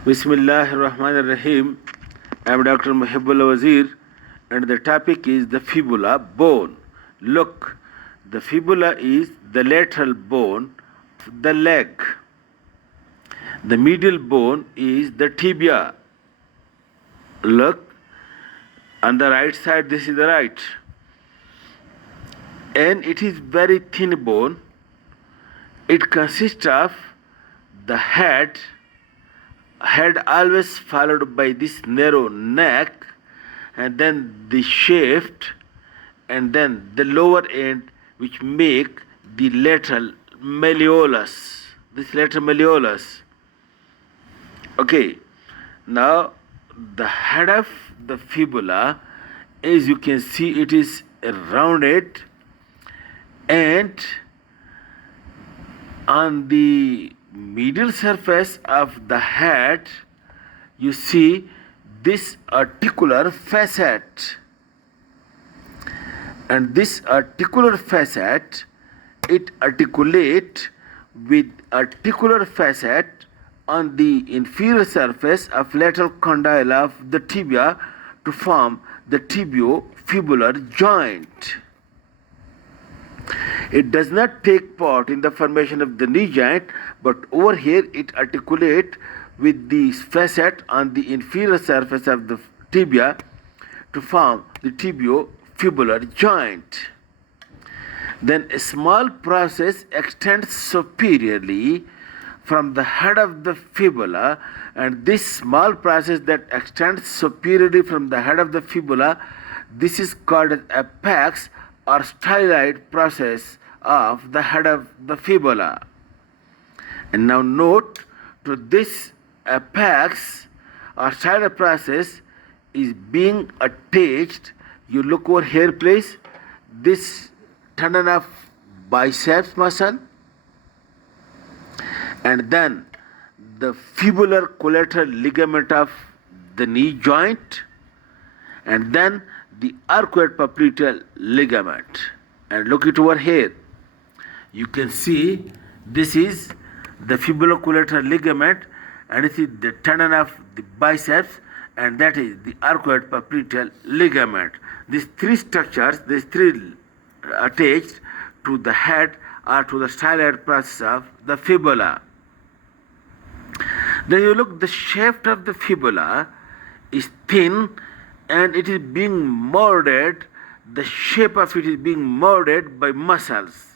Bismillahir Rahmanir Rahim. I am Dr. Mohibullah Wazir, and the topic is the fibula bone. Look, the fibula is the lateral bone of the leg. The medial bone is the tibia. Look, on the right side, this is the right. And it is very thin bone. It consists of the head always followed by this narrow neck, and then the shaft, and then the lower end, which make the lateral malleolus. This lateral malleolus. Okay, now the head of the fibula, as you can see, it is rounded, and on the medial surface of the head you see this articular facet, and this articular facet, it articulate with articular facet on the inferior surface of lateral condyle of the tibia to form the tibio-fibular joint. It does not take part in the formation of the knee joint, but over here it articulate with the facet on the inferior surface of the tibia to form the tibio-fibular joint. Then a small process extends superiorly from the head of the fibula, and this small process that extends superiorly from the head of the fibula, this is called as apex or styloid process of the head of the fibula. And now note, to this apex or styloid process is being attached. You look over here please, this tendon of biceps muscle, and then the fibular collateral ligament of the knee joint, and then the arcuate popliteal ligament. And look it over here. You can see this is the fibulocollateral ligament, and this is the tendon of the biceps, and that is the arcuate popliteal ligament. These three structures, these three attached to the head or to the styloid process of the fibula. Then you look, the shaft of the fibula is thin, and it is being molded, the shape of it is being molded by muscles.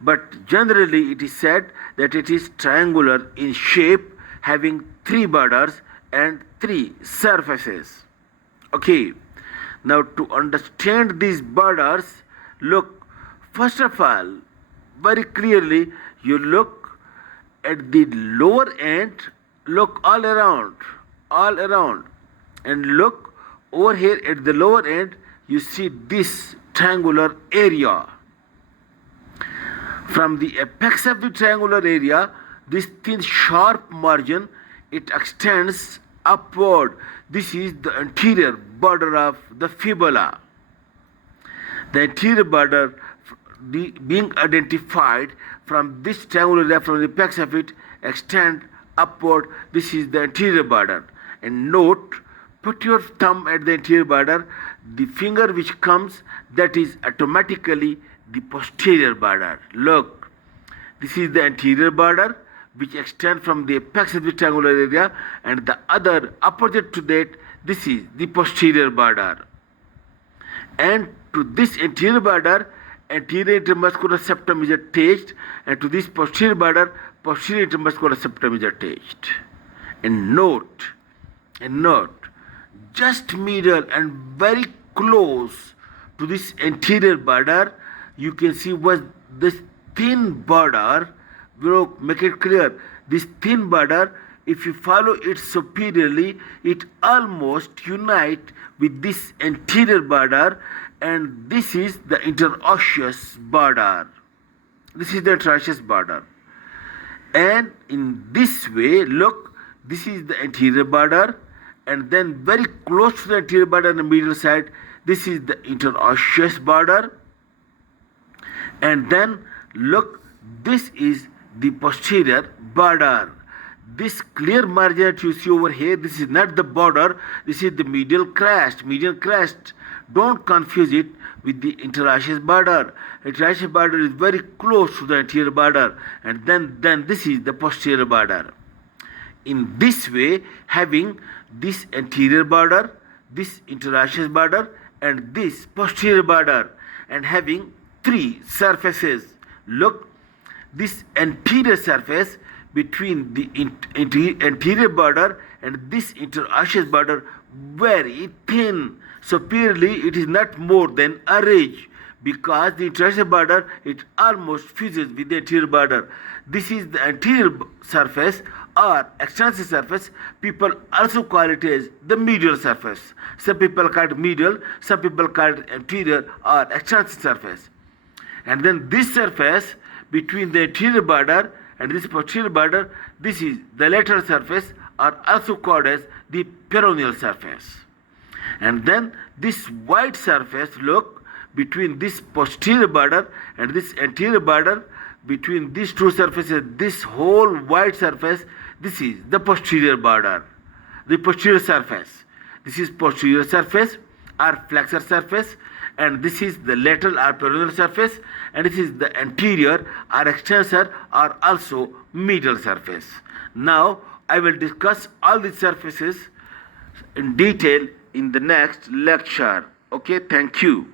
But generally it is said that it is triangular in shape, having three borders and three surfaces. Okay, now to understand these borders, look, first of all, very clearly, you look at the lower end, look all around, and look over here at the lower end, you see this triangular area. From the apex of the triangular area, this thin sharp margin, it extends upward. This is the anterior border of the fibula. The anterior border being identified from this triangular area, from the apex of it, extend upward. This is the anterior border. And note, put your thumb at the anterior border, the finger which comes, that is automatically the posterior border. Look, this is the anterior border which extends from the apex of the triangular area, and the other opposite to that, this is the posterior border. And to this anterior border, anterior intermuscular septum is attached, and to this posterior border, posterior intermuscular septum is attached. And note, just middle and very close to this anterior border, you can see was this thin border. Make it clear, this thin border, if you follow it superiorly, it almost unite with this anterior border, and this is the interosseous border. This is the interosseous border. And in this way, look, this is the anterior border, and then very close to the anterior border on the medial side, this is the interosseous border. And then look, this is the posterior border. This clear margin that you see over here, this is not the border, this is the medial crest. Medial crest, don't confuse it with the interosseous border. Interosseous border is very close to the anterior border, and then this is the posterior border. In this way, having this anterior border, this interosseous border, and this posterior border, and having three surfaces. Look, this anterior surface between the anterior border and this interosseous border very thin. So purely it is not more than a ridge, because the interosseous border, it almost fuses with the anterior border. This is the anterior surface or external surface. People also call it as the medial surface. Some people call it medial, some people call it anterior or external surface. And then this surface between the anterior border and this posterior border, this is the lateral surface, or also called as the peroneal surface. And then this white surface, look, between this posterior border and this anterior border, between these two surfaces, this whole white surface, this is the posterior border, the posterior surface. This is posterior surface or flexor surface, and this is the lateral or peroneal surface, and this is the anterior or extensor or also medial surface. Now I will discuss all these surfaces in detail in the next lecture. Okay, thank you.